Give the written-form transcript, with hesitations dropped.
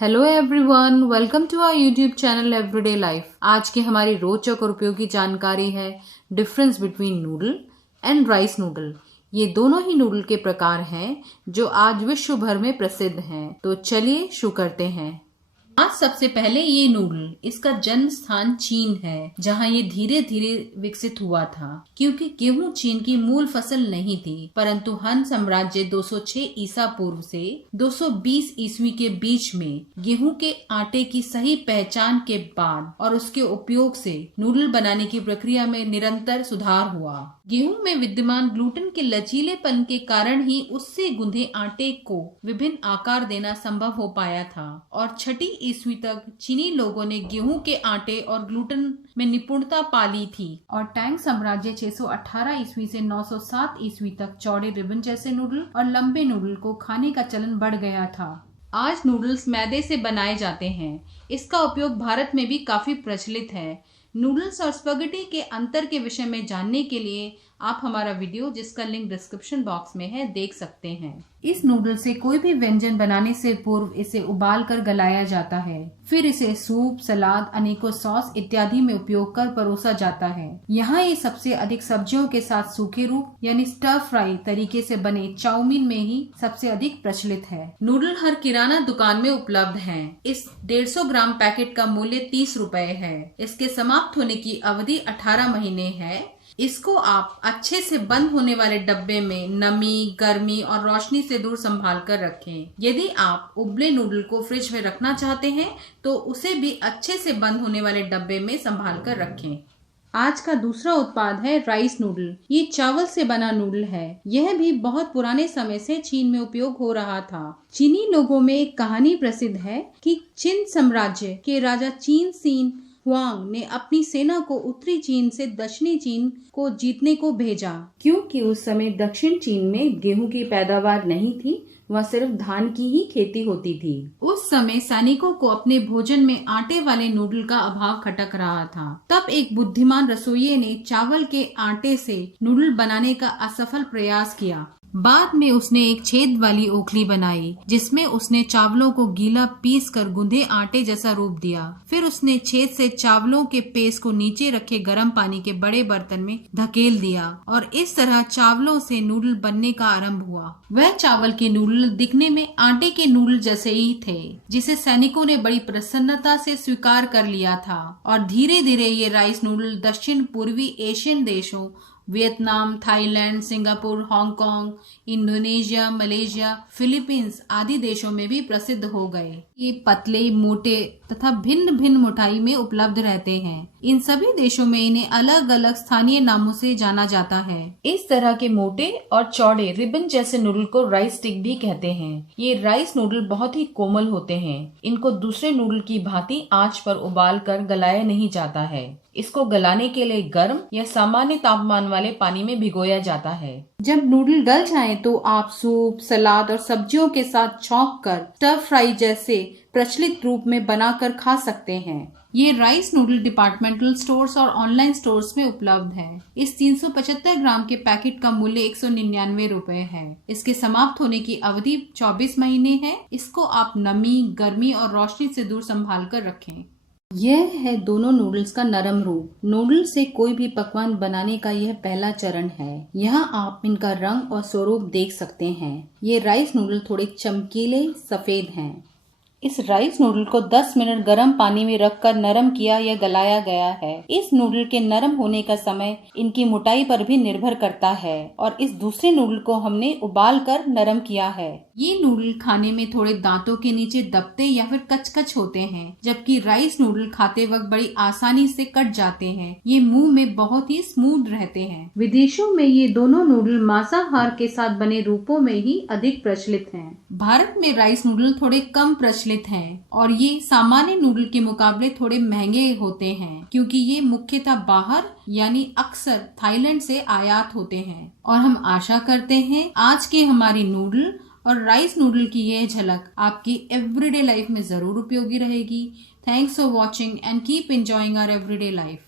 Hello everyone, welcome to our YouTube channel everyday life. आज की हमारी रोचक और उपयोगी जानकारी है difference between noodle and rice noodle. ये दोनों ही नूडल के प्रकार हैं जो आज विश्व भर में प्रसिद्ध हैं। तो चलिए शुरू करते हैं। आज सबसे पहले ये नूडल, इसका जन्म स्थान चीन है, जहाँ ये धीरे धीरे विकसित हुआ था। क्योंकि गेहूं चीन की मूल फसल नहीं थी, परंतु हन साम्राज्य 206 ईसा पूर्व से 220 ईस्वी के बीच में गेहूं के आटे की सही पहचान के बाद और उसके उपयोग से नूडल बनाने की प्रक्रिया में निरंतर सुधार हुआ। गेहूं में विद्यमान ग्लूटेन के लचीलेपन के कारण ही उससे गुंदे आटे को विभिन्न आकार देना संभव हो पाया था और छठी ईस्वी तक चीनी लोगों ने गेहूं के आटे और ग्लूटेन में निपुणता पा ली थी। और टैंग साम्राज्य 618 ईस्वी से 907 ईस्वी तक चौड़े रिबन जैसे नूडल और लंबे नूडल को खाने का चलन बढ़ गया था। आज नूडल्स मैदे से बनाए जाते हैं। इसका उपयोग भारत में भी काफी प्रचलित है। नूडल्स और स्पगेटी के अंतर के विषय में जानने के लिए आप हमारा वीडियो, जिसका लिंक डिस्क्रिप्शन बॉक्स में है, देख सकते हैं। इस नूडल से कोई भी व्यंजन बनाने से पूर्व इसे उबाल कर गलाया जाता है। फिर इसे सूप, सलाद, अनेकों सॉस इत्यादि में उपयोग कर परोसा जाता है। यहाँ ये सबसे अधिक सब्जियों के साथ सूखे रूप यानी स्टर फ्राई तरीके से बने चाउमीन में ही सबसे अधिक प्रचलित है। नूडल हर किराना दुकान में उपलब्ध है। इस 150 ग्राम पैकेट का मूल्य 30 रुपए है। इसके समाप्त होने की अवधि 18 महीने है। इसको आप अच्छे से बंद होने वाले डब्बे में नमी, गर्मी और रोशनी से दूर संभाल कर रखें। यदि आप उबले नूडल को फ्रिज में रखना चाहते हैं तो उसे भी अच्छे से बंद होने वाले डब्बे में संभाल कर रखें। आज का दूसरा उत्पाद है राइस नूडल। ये चावल से बना नूडल है। यह भी बहुत पुराने समय से चीन में उपयोग हो रहा था। चीनी लोगों में एक कहानी प्रसिद्ध है कि चिन साम्राज्य के राजा चीन सीन हुआंग ने अपनी सेना को उत्तरी चीन से दक्षिणी चीन को जीतने को भेजा। क्योंकि उस समय दक्षिण चीन में गेहूं की पैदावार नहीं थी, वह सिर्फ धान की ही खेती होती थी। उस समय सैनिकों को अपने भोजन में आटे वाले नूडल का अभाव खटक रहा था। तब एक बुद्धिमान रसोइये ने चावल के आटे से नूडल बनाने का असफल प्रयास किया। बाद में उसने एक छेद वाली ओखली बनाई, जिसमें उसने चावलों को गीला पीस कर गूंदे आटे जैसा रूप दिया। फिर उसने छेद से चावलों के पेस्ट को नीचे रखे गर्म पानी के बड़े बर्तन में धकेल दिया और इस तरह चावलों से नूडल बनने का आरंभ हुआ। वह चावल के नूडल दिखने में आटे के नूडल जैसे ही थे, जिसे सैनिकों ने बड़ी प्रसन्नता से स्वीकार कर लिया था। और धीरे धीरे ये राइस नूडल दक्षिण पूर्वी एशियन देशों Vietnam, Thailand, Singapore, Hong Kong, Indonesia, Malaysia, Philippines आदि देशों में भी प्रसिद्ध हो गए। ये पतले, मोटे तथा भिन्न भिन्न मोटाई में उपलब्ध रहते हैं। इन सभी देशों में इन्हें अलग अलग स्थानीय नामों से जाना जाता है। इस तरह के मोटे और चौड़े रिबन जैसे नूडल को राइस स्टिक भी कहते हैं। ये राइस नूडल बहुत ही कोमल होते हैं। इनको दूसरे नूडल की भांति आंच पर उबाल कर गलाया नहीं जाता है। इसको गलाने के लिए गर्म या सामान्य तापमान वाले पानी में भिगोया जाता है। जब नूडल गल जाएं तो आप सूप, सलाद और सब्जियों के साथ छौंक कर स्टर फ्राई जैसे प्रचलित रूप में बनाकर खा सकते हैं। ये राइस नूडल डिपार्टमेंटल स्टोर्स और ऑनलाइन स्टोर्स में उपलब्ध है। इस 375 ग्राम के पैकेट का मूल्य 199 रुपए है। इसके समाप्त होने की अवधि 24 महीने है। इसको आप नमी, गर्मी और रोशनी से दूर संभाल कर रखें। यह है दोनों नूडल्स का नरम रूप। नूडल से कोई भी पकवान बनाने का यह पहला चरण है। यहाँ आप इनका रंग और स्वरूप देख सकते हैं। ये राइस नूडल थोड़े चमकीले सफेद हैं। इस राइस नूडल को 10 मिनट गर्म पानी में रखकर नरम किया या गलाया गया है। इस नूडल के नरम होने का समय इनकी मोटाई पर भी निर्भर करता है और इस दूसरे नूडल को हमने उबाल कर नरम किया है। ये नूडल खाने में थोड़े दांतों के नीचे दबते या फिर कचकच होते हैं, जबकि राइस नूडल खाते वक्त बड़ी आसानी से कट जाते हैं। ये मुंह में बहुत ही स्मूथ रहते हैं। विदेशों में ये दोनों नूडल मांसाहार के साथ बने रूपों में ही अधिक प्रचलित हैं। भारत में राइस नूडल थोड़े कम प्रचलित हैं और ये सामान्य नूडल के मुकाबले थोड़े महंगे होते हैं, क्योंकि ये मुख्यतः बाहर यानी अक्सर थाईलैंड से आयात होते हैं। और हम आशा करते हैं आज की हमारी नूडल और राइस नूडल की यह झलक आपकी एवरीडे लाइफ में जरूर उपयोगी रहेगी। Thanks for watching and keep enjoying our everyday life.